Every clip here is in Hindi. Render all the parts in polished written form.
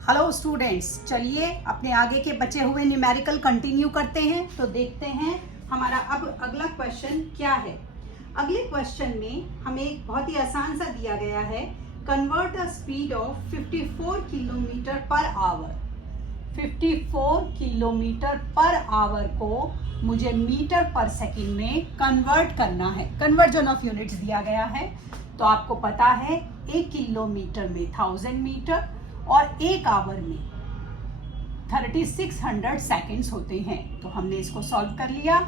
हेलो स्टूडेंट्स, चलिए अपने आगे के बचे हुए न्यूमेरिकल कंटिन्यू करते हैं। तो देखते हैं हमारा अब अगला क्वेश्चन क्या है। अगले क्वेश्चन में हमें एक बहुत ही आसान सा दिया गया है, convert a speed of 54 kilometre per our. 54 kilometre per our को मुझे मीटर पर सेकंड में कन्वर्ट करना है। कन्वर्जन ऑफ यूनिट्स दिया गया है। तो आपको पता है 1 किलोमीटर में 1000 मीटर और 1 आवर में 3600 सेकेंड्स होते हैं। तो हमने इसको सॉल्व कर लिया।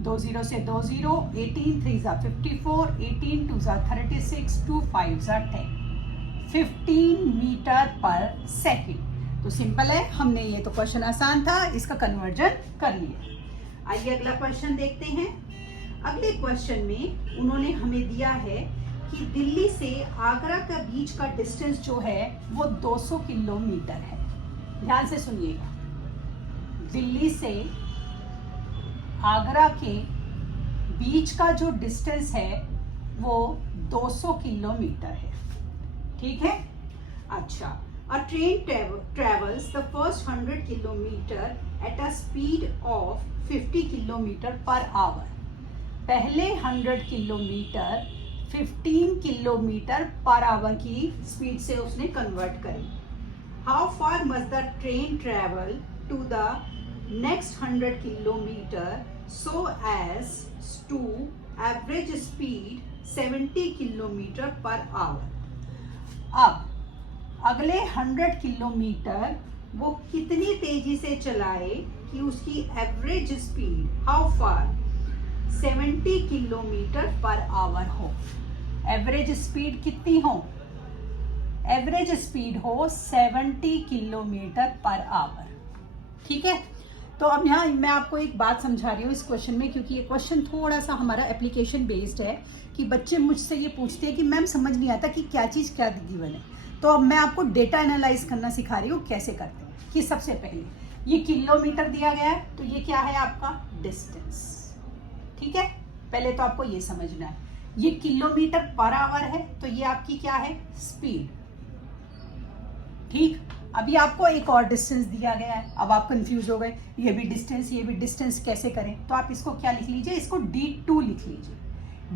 2 0 से 2 0, 18 3 54, 18 2 36, 2 5 10, 15 मीटर पर सेकेंड। तो सिंपल है, हमने ये तो क्वेश्चन आसान था, इसका कन्वर्जन कर लिया। आइए अगला क्वेश्चन देखते हैं। अगले क्वेश्चन में उन्होंने हमें दिया है कि दिल्ली से आगरा का बीच का डिस्टेंस जो है वो 200 किलोमीटर है। ध्यान से सुनिएगा, दिल्ली से आगरा के बीच का जो डिस्टेंस है वो 200 किलोमीटर है। ठीक है। अच्छा, a train travels the first 100 kilometer at a speed of 50 kilometer per hour। पहले 100 किलोमीटर 15 किलोमीटर पर आवर की स्पीड से उसने कन्वर्ट करी। How far must the train travel to the next 100 kilometre so as to average speed 70 kilometre per hour. अब अगले 100 किलोमीटर वो कितनी तेजी से चलाए कि उसकी average speed how far 70 kilometre per our हो। एवरेज स्पीड कितनी हो? एवरेज स्पीड हो 70 किलोमीटर पर आवर। ठीक है। तो अब यहाँ मैं आपको एक बात समझा रही हूँ इस क्वेश्चन में, क्योंकि ये क्वेश्चन थोड़ा सा हमारा एप्लीकेशन बेस्ड है कि बच्चे मुझसे ये पूछते हैं कि मैम समझ नहीं आता कि क्या चीज़ क्या गिवन है। तो अब मैं आपको डेटा एनालाइज करना सिखा रही हूँ कैसे करते हैं। कि सबसे पहले ये किलोमीटर दिया गया है, तो ये क्या है आपका डिस्टेंस। ठीक है, पहले तो आपको ये समझना है। ये किलोमीटर पर आवर है, तो ये आपकी क्या है? स्पीड। ठीक। अभी आपको एक और डिस्टेंस दिया गया है, अब आप कंफ्यूज हो गए, ये भी डिस्टेंस ये भी डिस्टेंस कैसे करें। तो आप इसको क्या लिख लीजिए, इसको D2 लिख लीजिए।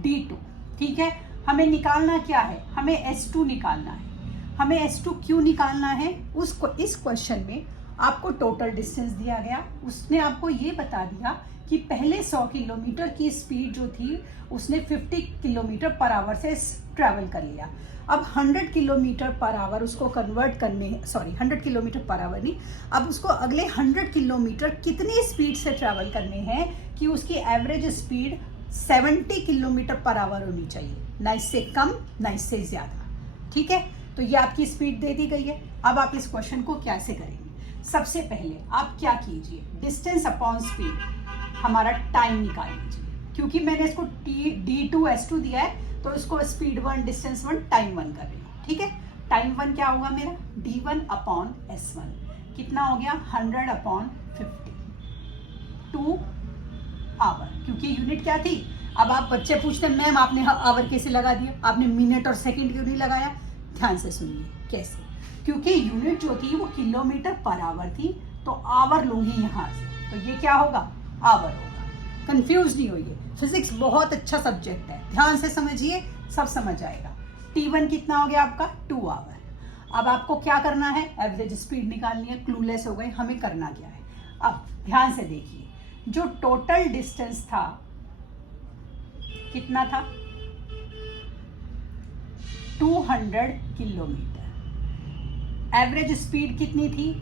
D2। ठीक है। हमें निकालना क्या है? हमें S2 निकालना है। हमें S2 क्यों निकालना है? इस क्वेश्चन में आपको टोटल डिस्टेंस दिया गया, उसने आपको ये बता दिया कि पहले 100 किलोमीटर की स्पीड जो थी उसने 50 किलोमीटर पर आवर से ट्रैवल कर लिया। अब 100 किलोमीटर पर आवर उसको कन्वर्ट करने, 100 किलोमीटर पर आवर नहीं, अब उसको अगले 100 किलोमीटर कितनी स्पीड से ट्रैवल करने हैं कि उसकी average speed 70 kilometre per our होनी चाहिए, ना इससे कम ना इससे ज़्यादा। ठीक है। तो ये आपकी स्पीड दे दी गई है। अब आप इस क्वेश्चन को कैसे करेंगे? सबसे पहले आप क्या कीजिए, डिस्टेंस अपॉन स्पीड, हमारा टाइम निकाल लीजिए। क्योंकि मैंने इसको D2 S2 दिया है, तो इसको स्पीड 1 डिस्टेंस 1 टाइम 1 कर रही हूँ। ठीक है। टाइम 1 क्या होगा मेरा? D1 upon S1। कितना हो गया? 100 अपॉन 50, 2 आवर। क्योंकि यूनिट क्या थी? अब आप बच्चे पूछते हैं मैम आपने आवर कैसे लगा दिया, आपने मिनट और सेकंड क्यों नहीं लगाया? ध्यान से सुनिए कैसे। क्योंकि यूनिट जो थी वो किलोमीटर पर आवर थी, तो आवर लूंगी यहाँ से, तो ये क्या होगा? आवर होगा। कंफ्यूज नहीं होइए, फिजिक्स बहुत अच्छा सब्जेक्ट है, ध्यान से समझिए, सब समझ आएगा। T1 कितना हो गया आपका? 2 आवर। अब आपको क्या करना है? एवरेज स्पीड निकालनी है। क्लूलेस हो गए, हमें करना क्या है? अब ध्यान से देखिए, जो टोटल डिस्टेंस था कितना था? 200 किलोमीटर। एवरेज स्पीड कितनी थी?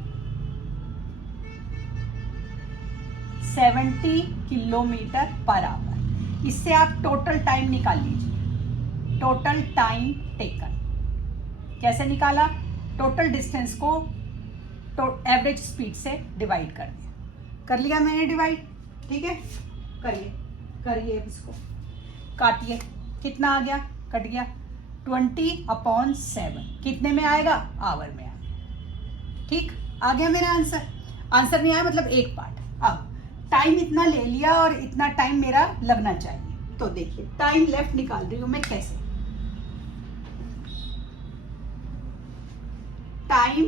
70 किलोमीटर पर आवर। इससे आप टोटल टाइम निकाल लीजिए। टोटल टाइम टेकन कैसे निकाला? टोटल डिस्टेंस को एवरेज स्पीड से डिवाइड कर दिया। कर लिया मैंने डिवाइड। ठीक है, करिए इसको, काटिए। कितना आ गया? कट गया 20/7। कितने में आएगा? आवर में आएगा। ठीक, आ गया मेरा आंसर। आंसर नहीं आया मतलब एक पार्ट। अब टाइम इतना ले लिया और इतना टाइम मेरा लगना चाहिए, तो देखिए टाइम लेफ्ट निकाल रही हूं मैं। कैसे? Time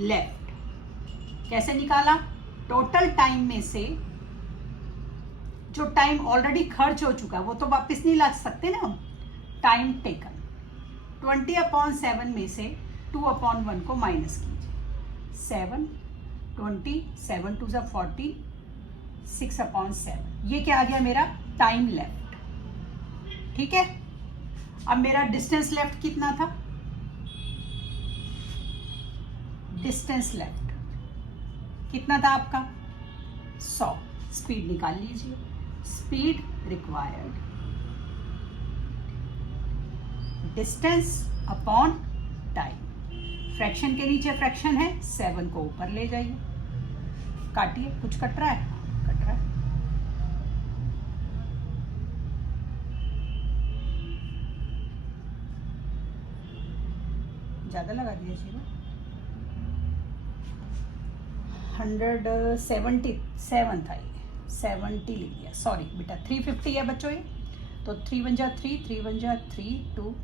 left. कैसे निकाला? टोटल टाइम में से जो टाइम ऑलरेडी खर्च हो चुका है वो तो वापस नहीं ला सकते ना हम। टाइम टेकन 20/7 में से 2/1 को माइनस कीजिए। 7 20 7 2 40 6/7 ये क्या आ गया मेरा? Time left. ठीक है, अब मेरा डिस्टेंस लेफ्ट कितना था? डिस्टेंस लेफ्ट कितना था आपका? 100। स्पीड निकाल लीजिए। Speed required distance upon time. Fraction के नीचे फ्रैक्शन है, 7 को ऊपर ले जाइए। काटिए। कुछ कट रहा है? कट रहा है। ज्यादा लगा दिया 177 था, ये 70 लिख दिया। सॉरी बेटा, 350 है बच्चों ये। तो 3 1 3 3 1 3 2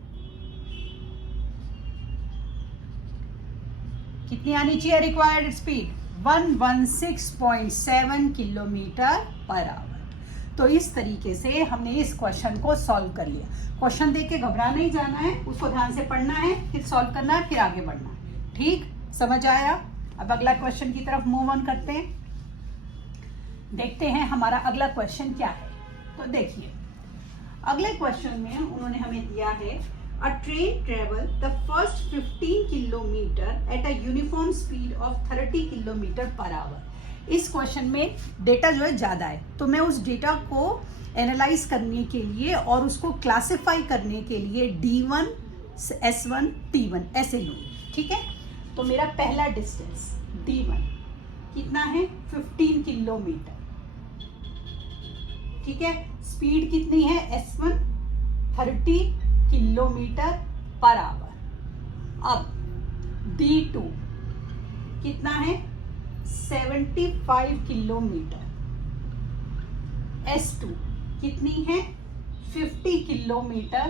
कितनी आनी चाहिए required speed? 116.7 kilometre per our. तो इस तरीके से हमने इस क्वेश्चन को सॉल्व कर लिया। क्वेश्चन देख के घबरा नहीं जाना है, उसको ध्यान से पढ़ना है, फिर सॉल्व करना है, फिर आगे बढ़ना है। ठीक, समझ आया? अब अगला क्वेश्चन की तरफ मूव ऑन करते हैं। देखते हैं हमारा अगला क्वेश्चन क्या है। तो देखिए, अगले क्वेश्चन में उन्होंने हमें दिया है A train travel the first 15 kilometer at a uniform speed of 30 kilometer per hour। इस क्वेश्चन में डेटा जो है ज़्यादा है, तो मैं उस डेटा को एनालाइज करने के लिए और उसको क्लासिफाई करने के लिए D1, S1, T1 ऐसे लूँगी। ठीक है, तो मेरा पहला डिस्टेंस D1 कितना है? 15 किलोमीटर। ठीक है, स्पीड कितनी है? S1 30 kilometre per hour. अब D2 कितना है? 75 किलोमीटर। S2 कितनी है? 50 किलोमीटर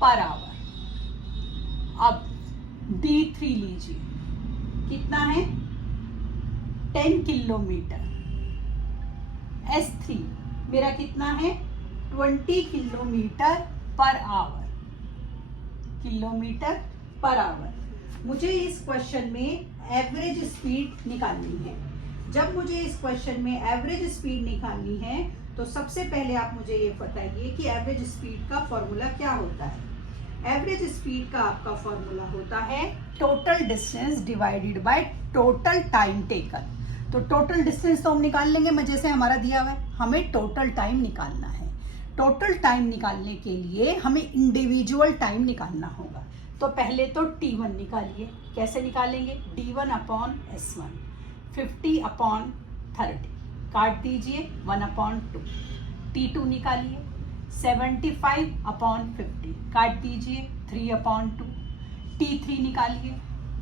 पर आवर। अब D3 लीजिए, कितना है? 10 किलोमीटर। S3 मेरा कितना है? 20 kilometre per our. Kilometre per our. मुझे इस क्वेश्चन में एवरेज स्पीड निकालनी है। जब मुझे इस क्वेश्चन में एवरेज स्पीड निकालनी है तो सबसे पहले आप मुझे ये बताइए कि एवरेज स्पीड का फॉर्मूला क्या होता है। एवरेज स्पीड का आपका फॉर्मूला होता है total distance divided by total time taken. तो टोटल डिस्टेंस तो हम निकाल लेंगे, मजे से हमारा दिया हुआ है। हमें टोटल टाइम निकालना है। टोटल टाइम निकालने के लिए हमें इंडिविजुअल टाइम निकालना होगा। तो पहले तो T1 निकालिए। कैसे निकालेंगे? D1/S1 50/30 काट दीजिए 1/2। T2 निकालिए 75/50 काट दीजिए 3/2। T3 निकालिए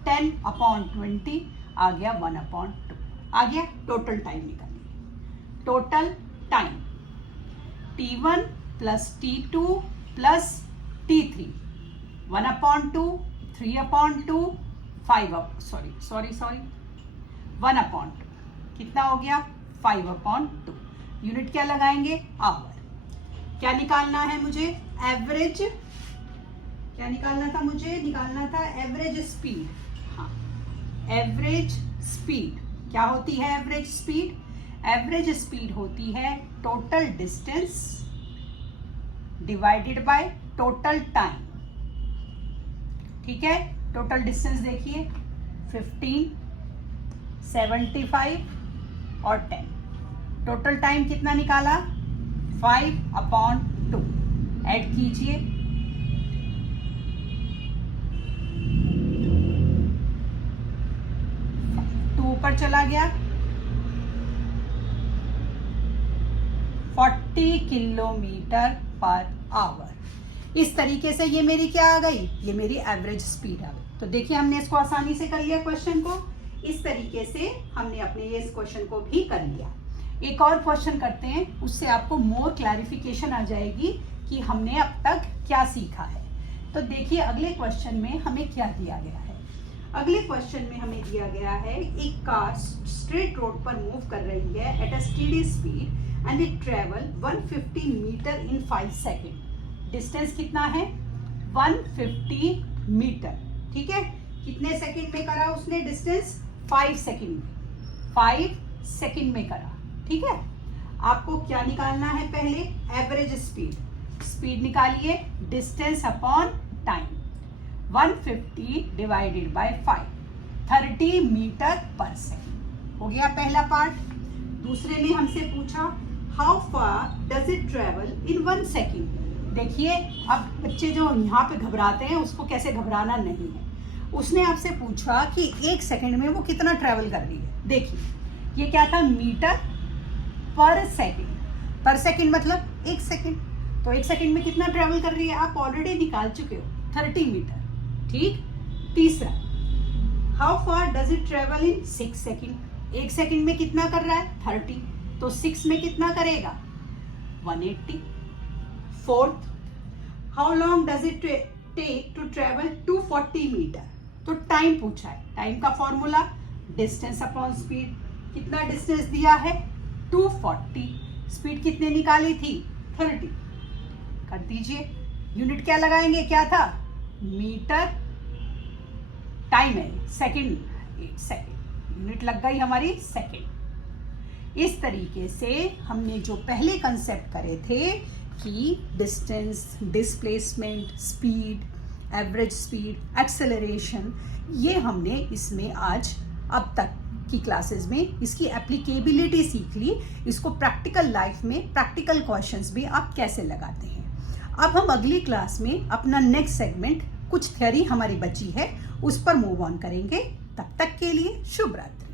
10/20 आ गया 1/2। आ गया। टोटल टाइम निकालिए। Total time T1 plus T2 plus T3 1/2 3/2 1/2 कितना हो गया? 5/2। यूनिट क्या लगाएंगे? आवर। क्या निकालना है मुझे? एवरेज। क्या निकालना था मुझे? निकालना था एवरेज स्पीड। हाँ, एवरेज स्पीड क्या होती है? एवरेज स्पीड, एवरेज स्पीड होती है total distance divided by total time. ठीक है, टोटल डिस्टेंस देखिए 15, 75 और 10। टोटल टाइम कितना निकाला? 5/2। ऐड कीजिए, ऊपर चला गया 40 किलोमीटर पर आवर। इस तरीके से ये मेरी क्या आ गई? ये मेरी एवरेज स्पीड आ गई। तो देखिए, हमने इसको आसानी से कर लिया क्वेश्चन को। इस तरीके से हमने अपने ये इस क्वेश्चन को भी कर लिया। एक और क्वेश्चन करते हैं, उससे आपको मोर क्लैरिफिकेशन आ जाएगी कि हमने अब तक क्या सीखा है। तो देखिए, अगले क्वेश्चन में हमें क्या दिया गया है। अगले क्वेश्चन में हमें दिया गया है एक कार स्ट्रेट रोड पर मूव कर रही है at a steady speed and it travel 150 metre in 5 second. Distance कितना है? 150 मीटर। ठीक है, कितने सेकंड में करा उसने डिस्टेंस? 5 सेकंड में। 5 सेकंड में करा। ठीक है, आपको क्या निकालना है? पहले एवरेज स्पीड। स्पीड निकालिए, distance upon time. 150 divided by 5, 30 metre per second. हो गया पहला पार्ट। दूसरे में हमसे पूछा how far does it travel in 1 second. देखिए, अब बच्चे जो यहाँ पे घबराते हैं उसको कैसे घबराना नहीं है। उसने आपसे पूछा कि 1 सेकंड में वो कितना ट्रेवल कर रही है। देखिए, ये क्या था? Metre per second. पर सेकंड मतलब 1 सेकंड। तो 1 सेकंड में कितना ट्रेवल कर रही है आप ऑलरेडी निकाल चुके हो, 30 मीटर। ठीक। तीसरा, how far does it travel in 6 second. 1 second में कितना कर रहा है? 30। तो 6 में कितना करेगा? 180। Fourth, how long does it take to travel 240 metre. तो टाइम पूछा है। टाइम का फॉर्मूला डिस्टेंस अपॉन स्पीड। कितना डिस्टेंस दिया है? 240। स्पीड कितने निकाली थी? 30। कर दीजिए। यूनिट क्या लगाएंगे? क्या था? मीटर। टाइम है सेकंड, 1 सेकंड। यूनिट लग गई हमारी सेकंड। इस तरीके से हमने जो पहले कंसेप्ट करे थे कि distance, displacement, speed, average speed, acceleration, ये हमने इसमें आज अब तक की क्लासेस में इसकी एप्लीकेबिलिटी सीख ली। इसको प्रैक्टिकल लाइफ में प्रैक्टिकल क्वेश्चंस भी आप कैसे लगाते हैं। अब हम अगली क्लास में अपना नेक्स्ट सेगमेंट, कुछ थ्योरी हमारी बची है, उस पर मूव ऑन करेंगे। तब तक के लिए शुभ रात्रि।